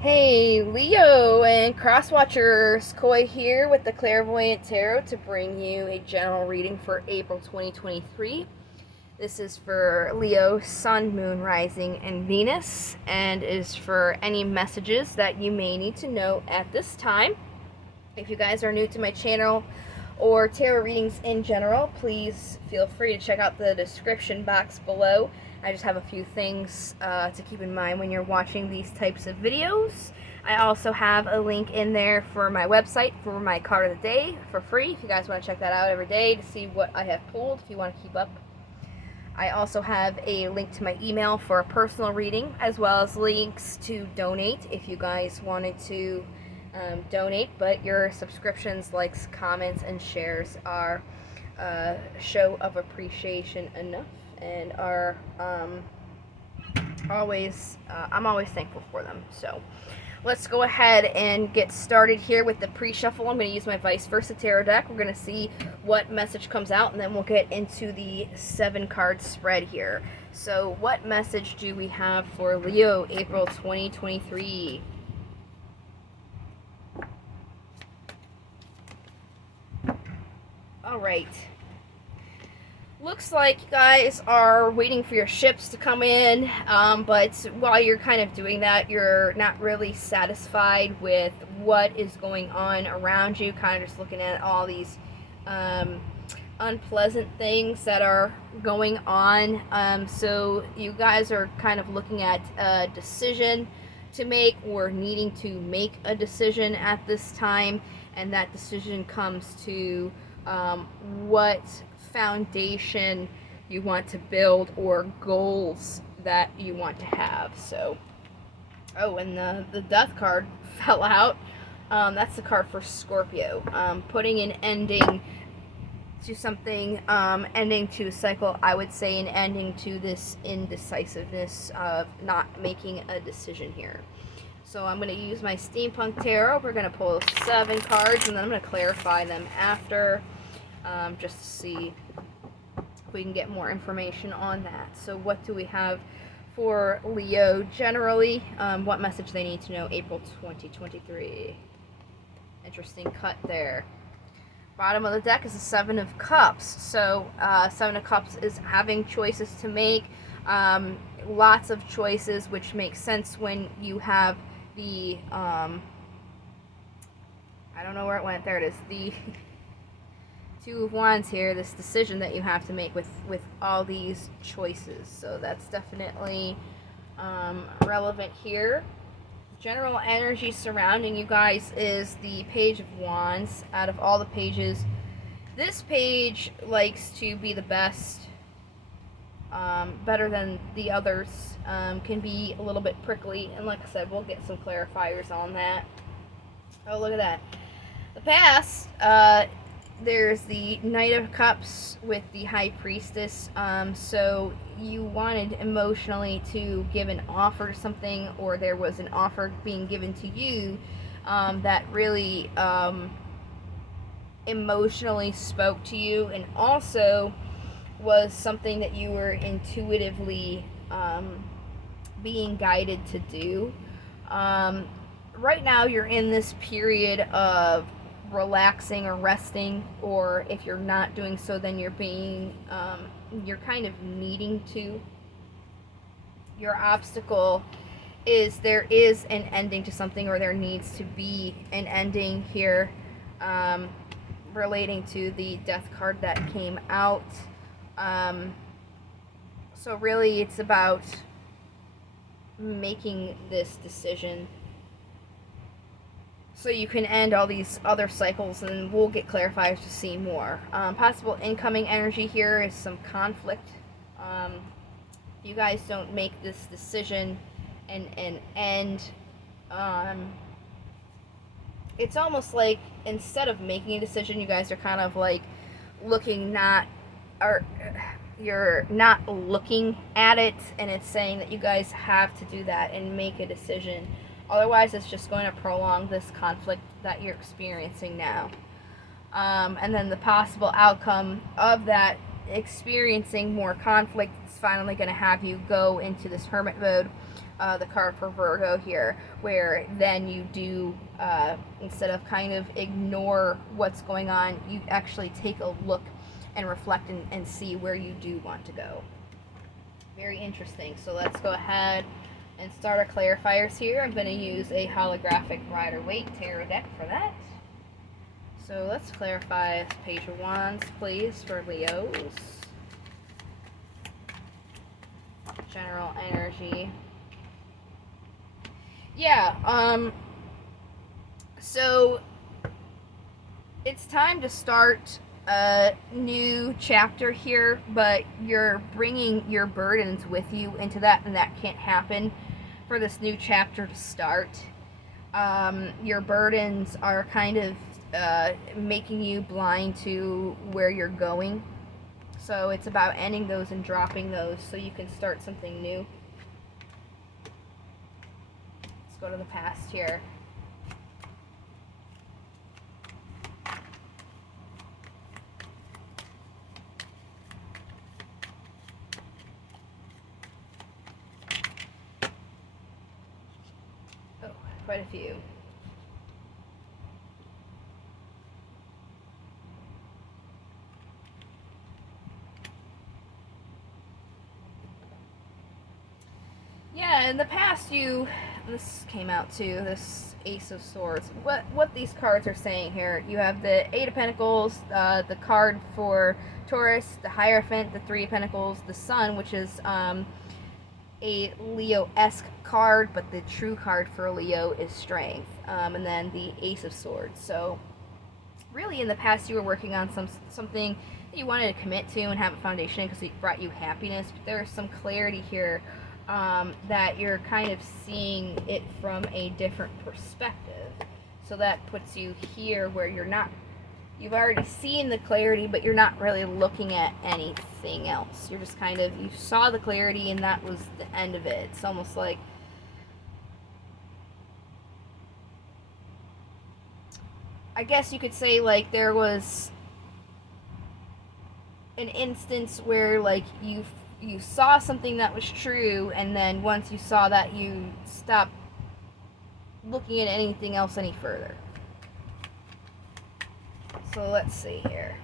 Hey, Leo and cross watchers, Koi here with the Clairvoyant Tarot to bring you a general reading for April 2023. This is for Leo, Sun, Moon, Rising, and Venus, and is for any messages that you may need to know at this time. If you guys are new to my channel or tarot readings in general, please feel free to check out the description box below. I just have a few things to keep in mind when you're watching these types of videos. I also have a link in there for my website for my card of the day for free if you guys want to check that out every day to see what I have pulled if you want to keep up. I also have a link to my email for a personal reading, as well as links to donate if you guys wanted to donate, but your subscriptions, likes, comments, and shares are a show of appreciation enough and are always, I'm always thankful for them. So let's go ahead and get started here with the pre-shuffle. I'm going to use my Vice Versa Tarot deck. We're going to see what message comes out, and then we'll get into the 7-card spread here. So what message do we have for Leo, April 2023? Alright. Looks like you guys are waiting for your ships to come in, but while you're kind of doing that, you're not really satisfied with what is going on around you, kind of just looking at all these unpleasant things that are going on. So you guys are kind of looking at a decision to make or needing to make a decision at this time, and that decision comes to what foundation you want to build or goals that you want to have. So, oh, and the death card fell out. That's the card for Scorpio. Putting an ending to something, ending to a cycle, I would say an ending to this indecisiveness of not making a decision here. So I'm going to use my Steampunk Tarot. We're going to pull 7 cards, and then I'm going to clarify them after, just to see if we can get more information on that. So what do we have for Leo generally? What message they need to know April 2023. Interesting cut there. Bottom of the deck is the 7 of Cups. So 7 of Cups is having choices to make. Lots of choices, which makes sense when you have the I don't know where it went. There it is. The 2 of Wands here, this decision that you have to make with all these choices. So that's definitely relevant here. General energy surrounding you guys is the Page of Wands. Out of all the pages, this page likes to be the best, better than the others. Can be a little bit prickly, and like I said, we'll get some clarifiers on that. Oh, look at that. The past, there's the Knight of Cups with the High Priestess. So you wanted emotionally to give an offer to something, or there was an offer being given to you that really emotionally spoke to you, and also was something that you were intuitively being guided to do. Right now you're in this period of relaxing or resting, or if you're not doing so, then you're being you're kind of needing to. Your obstacle is there is an ending to something, or there needs to be an ending here, relating to the Death card that came out. So really it's about making this decision so you can end all these other cycles, and we'll get clarifiers to see more. Possible incoming energy here is some conflict. If you guys don't make this decision and end, it's almost like instead of making a decision, you guys are kind of like looking not, or you're not looking at it, and it's saying that you guys have to do that and make a decision. Otherwise, it's just going to prolong this conflict that you're experiencing now. And then the possible outcome of that experiencing more conflict is finally going to have you go into this hermit mode, the card for Virgo here, where then you do, instead of kind of ignore what's going on, you actually take a look and reflect and see where you do want to go. Very interesting. So let's go ahead and start our clarifiers here. I'm going to use a holographic Rider-Waite tarot deck for that. So let's clarify Page of Wands, please, for Leos. General energy. Yeah, so it's time to start a new chapter here, but you're bringing your burdens with you into that, and that can't happen for this new chapter to start. Your burdens are kind of making you blind to where you're going. So it's about ending those and dropping those so you can start something new. Let's go to the past here. Oh, quite a few. Yeah, in the past this came out too, this Ace of Swords. What these cards are saying here, you have the Eight of Pentacles, the card for Taurus, the Hierophant, the Three of Pentacles, the Sun, which is a Leo-esque card, but the true card for Leo is Strength, and then the Ace of Swords. So really in the past you were working on something that you wanted to commit to and have a foundation because it brought you happiness, but there's some clarity here that you're kind of seeing it from a different perspective. So that puts you here where you've already seen the clarity, but you're not really looking at anything else. You're just kind of, you saw the clarity and that was the end of it. It's almost like, I guess you could say like there was an instance where like you saw something that was true, and then once you saw that, you stopped looking at anything else any further. So let's see here.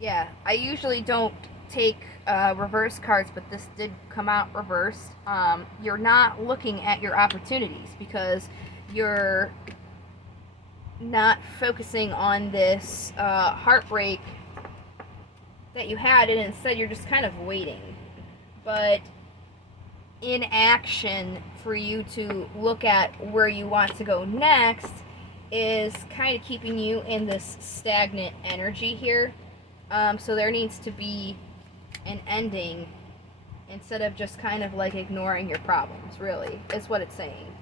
Yeah, I usually don't take reverse cards, but this did come out reversed. You're not looking at your opportunities because you're not focusing on this heartbreak that you had, and instead you're just kind of waiting. But in action, for you to look at where you want to go next is kind of keeping you in this stagnant energy here. So there needs to be an ending instead of just kind of like ignoring your problems, really, is what it's saying.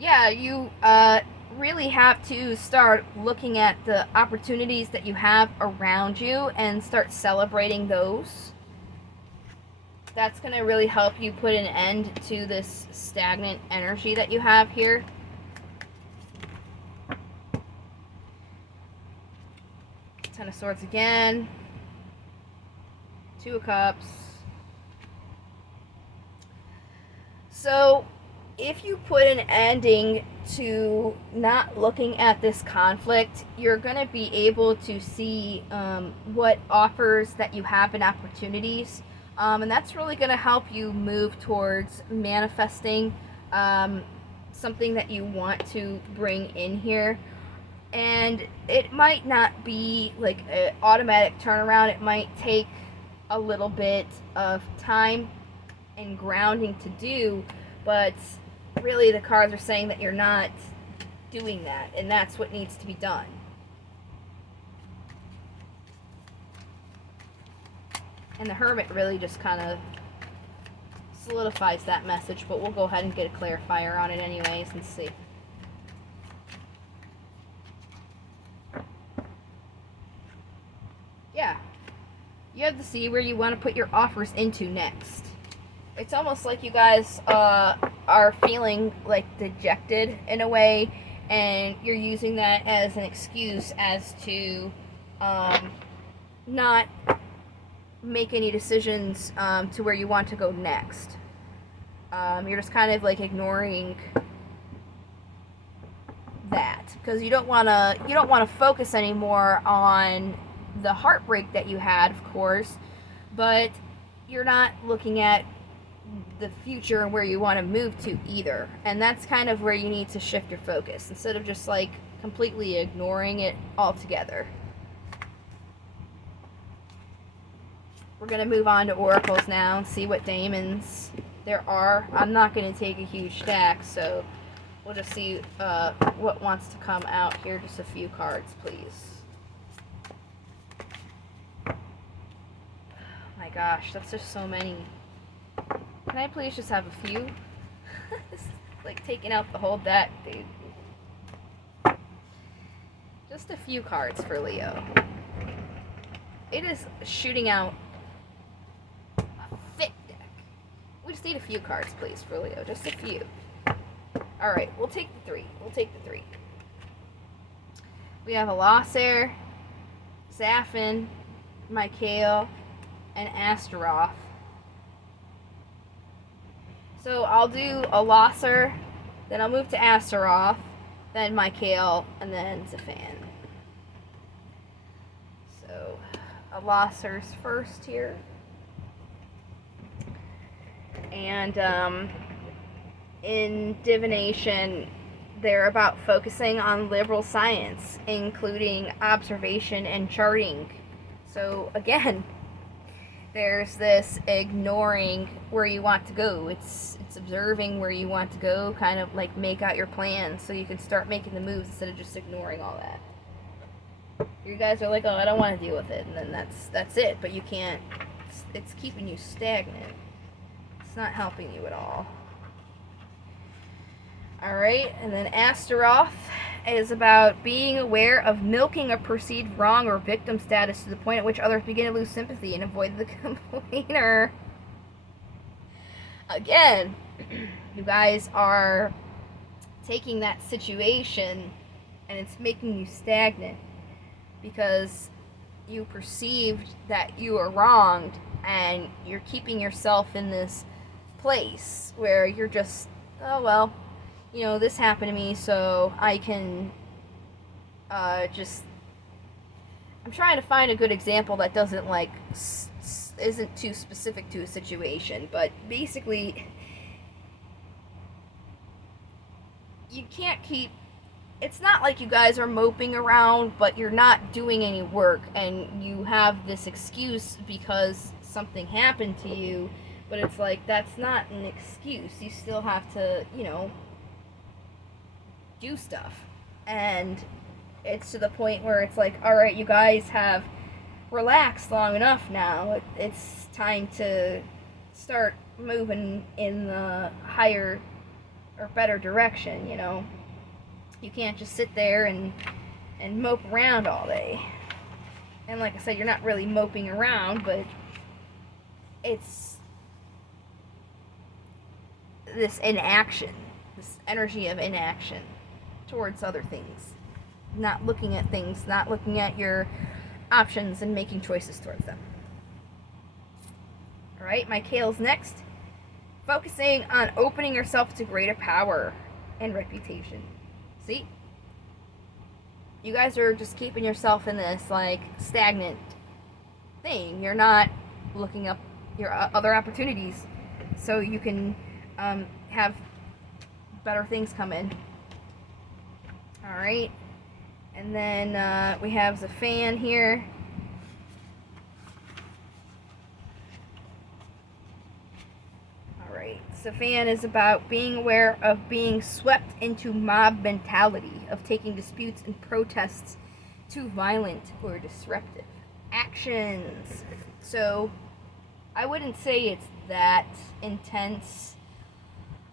Yeah, you really have to start looking at the opportunities that you have around you and start celebrating those. That's going to really help you put an end to this stagnant energy that you have here. Ten of Swords again. Two of Cups. So if you put an ending to not looking at this conflict, you're going to be able to see what offers that you have and opportunities. And that's really going to help you move towards manifesting something that you want to bring in here. And it might not be like an automatic turnaround. It might take a little bit of time and grounding to do, but really the cards are saying that you're not doing that, and that's what needs to be done. And the Hermit really just kind of solidifies that message, but we'll go ahead and get a clarifier on it anyways and see. Yeah, you have to see where you want to put your offers into next. It's almost like you guys are feeling like dejected in a way, and you're using that as an excuse as to not make any decisions to where you want to go next. You're just kind of like ignoring that because you don't want to focus anymore on the heartbreak that you had, of course, but you're not looking at the future and where you want to move to either. And that's kind of where you need to shift your focus instead of just like completely ignoring it altogether. We're going to move on to oracles now and see what daemons there are. I'm not going to take a huge stack, so we'll just see what wants to come out here. Just a few cards, please. Oh my gosh, that's just so many. Can I please just have a few? This is like taking out the whole deck, dude. Just a few cards for Leo. It is shooting out a thick deck. We just need a few cards, please, for Leo. Just a few. Alright, we'll take the three. We have Alosair, Zafin, Michael, and Astaroth. So I'll do Alosair, then I'll move to Astaroth, then Michael, and then Zafin. So Alosair's first here. And in divination, they're about focusing on liberal science, including observation and charting. So again, there's this ignoring where you want to go. It's observing where you want to go, kind of like make out your plans so you can start making the moves instead of just ignoring all that. You guys are like, oh, I don't want to deal with it, and then that's it. But you can't. It's keeping you stagnant. It's not helping you at all. Alright, and then Astaroth is about being aware of milking a perceived wrong or victim status to the point at which others begin to lose sympathy and avoid the complainer. Again, you guys are taking that situation and it's making you stagnant because you perceived that you were wronged and you're keeping yourself in this place where you're just, oh well, you know, this happened to me, so I can just... I'm trying to find a good example that doesn't, like, isn't too specific to a situation, but basically, you can't keep... It's not like you guys are moping around, but you're not doing any work, and you have this excuse because something happened to you, but it's like, that's not an excuse. You still have to, you know, do stuff. And it's to the point where it's like, alright, you guys have relaxed long enough now. It's time to start moving in the higher or better direction, you know. You can't just sit there and mope around all day. And like I said, you're not really moping around, but it's this inaction, this energy of inaction towards other things. Not looking at things, not looking at your options and making choices towards them. Alright, Michael's next. Focusing on opening yourself to greater power and reputation. See? You guys are just keeping yourself in this, like, stagnant thing. You're not looking up your other opportunities so you can have better things come in. Alright. And then we have Zafin here. Alright. Zafin is about being aware of being swept into mob mentality, of taking disputes and protests too violent or disruptive actions. So, I wouldn't say it's that intense.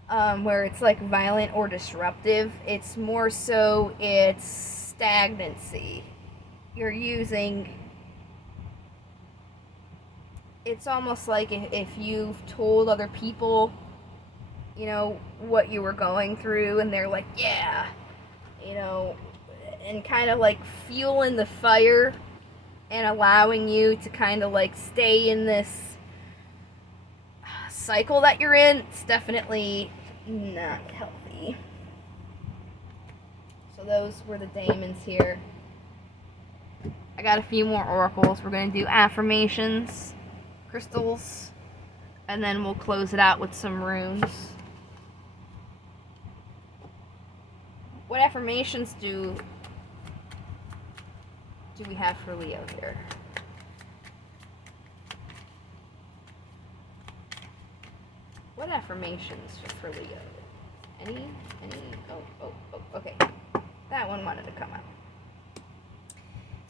Where it's like violent or disruptive. It's more so it's stagnancy. You're using... It's almost like if you've told other people, you know, what you were going through, and they're like, yeah, you know, and kind of like fueling the fire and allowing you to kind of like stay in this cycle that you're in. It's definitely not healthy. So those were the daemons here. I got a few more oracles. We're going to do affirmations, crystals, and then we'll close it out with some runes. What affirmations do we have for Leo here? What affirmations for Leo? Any? Oh, okay. That one wanted to come out.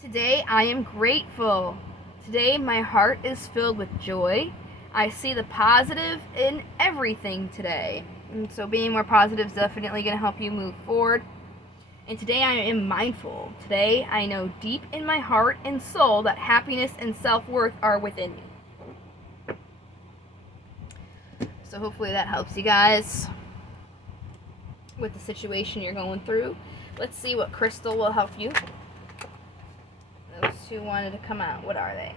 Today I am grateful. Today my heart is filled with joy. I see the positive in everything today. And so being more positive is definitely going to help you move forward. And today I am mindful. Today I know deep in my heart and soul that happiness and self-worth are within me. So hopefully that helps you guys with the situation you're going through. Let's see what crystal will help you. Those two wanted to come out. What are they?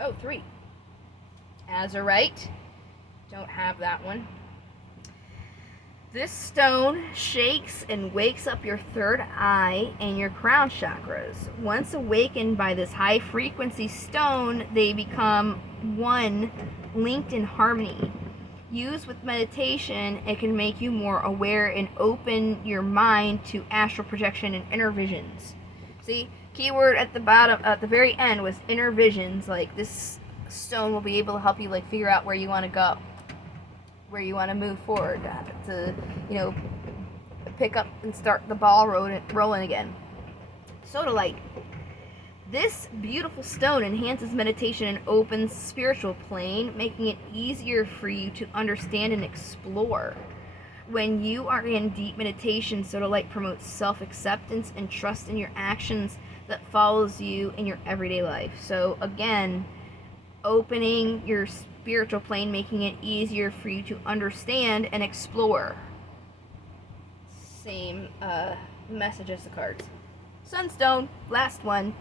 Oh, 3. Azurite. Don't have that one. This stone shakes and wakes up your third eye and your crown chakras. Once awakened by this high frequency stone, they become one, linked in harmony. Used with meditation, it can make you more aware and open your mind to astral projection and inner visions. See, keyword at the bottom, at the very end was inner visions. Like, this stone will be able to help you like figure out where you want to go, where you want to move forward, to, you know, pick up and start the ball rolling again. Sodalite. This beautiful stone enhances meditation and opens spiritual plane, making it easier for you to understand and explore. When you are in deep meditation, Sodalite promotes self-acceptance and trust in your actions that follows you in your everyday life. So again, opening your spiritual plane, making it easier for you to understand and explore. Same message as the cards. Sunstone, last one.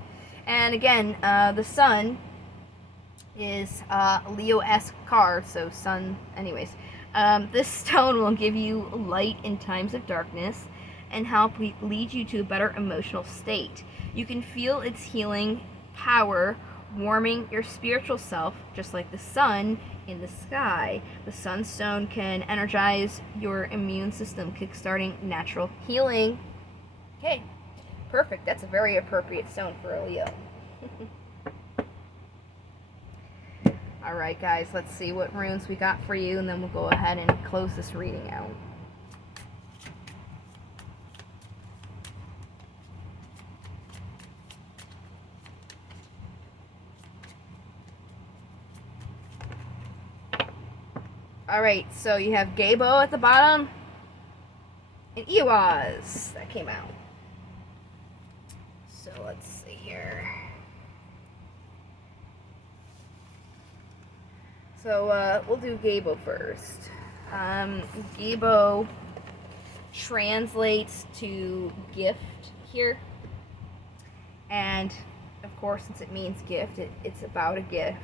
And again, the sun is a Leo-esque card, so sun, anyways. This stone will give you light in times of darkness and help lead you to a better emotional state. You can feel its healing power warming your spiritual self, just like the sun in the sky. The sunstone can energize your immune system, kickstarting natural healing. Okay, perfect. That's a very appropriate stone for a Leo. Alright guys, let's see what runes we got for you, and then we'll go ahead and close this reading out. Alright, so you have Gabo at the bottom, and Iwaz that came out. So let's see here. So we'll do Gabo first. Gabo translates to gift here. And of course, since it means gift, it's about a gift.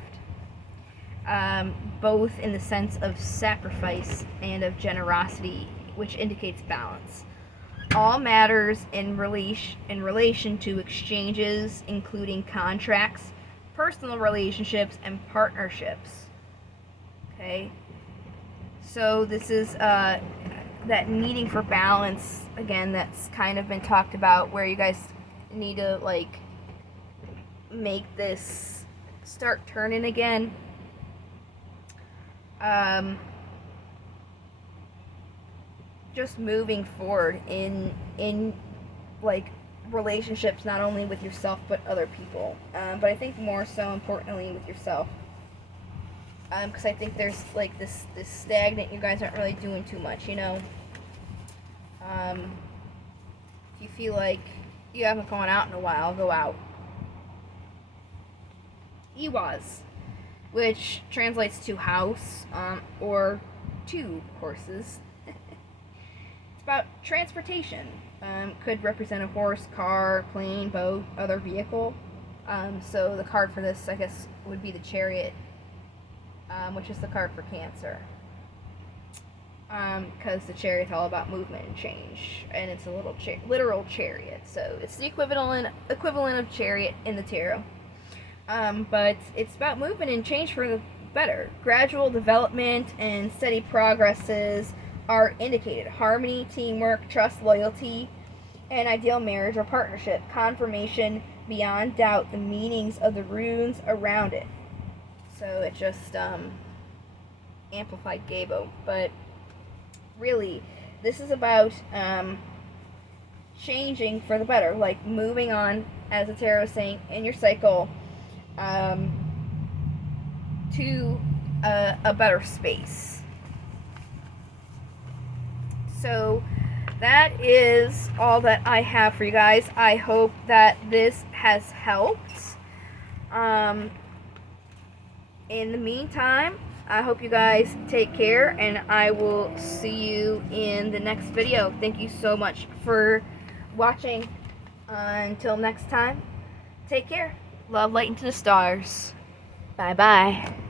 Both in the sense of sacrifice and of generosity, which indicates balance. All matters in relation to exchanges, including contracts, personal relationships, and partnerships. Okay, so this is that needing for balance, again, that's kind of been talked about, where you guys need to like make this start turning again. Just moving forward in like relationships, not only with yourself but other people, but I think more so importantly with yourself, because I think there's like this stagnant, you guys aren't really doing too much, you know. If you feel like you haven't gone out in a while, go out. Iwaz, which translates to house, or two horses. It's about transportation. Could represent a horse, car, plane, boat, other vehicle. So the card for this, I guess, would be the Chariot, which is the card for Cancer. Because the Chariot's all about movement and change, and it's a literal chariot. So it's the equivalent of Chariot in the tarot. But it's about movement and change for the better. Gradual development and steady progresses are indicated. Harmony, teamwork, trust, loyalty, an ideal marriage or partnership. Confirmation beyond doubt, the meanings of the runes around it. So it just amplified Gabo. But really, this is about changing for the better, like moving on, as the tarot is saying, in your cycle to a better space. So that is all that I have for you guys. I hope that this has helped. In the meantime, I hope you guys take care, and I will see you in the next video. Thank you so much for watching. Until next time, take care. Love, light into the stars. Bye-bye.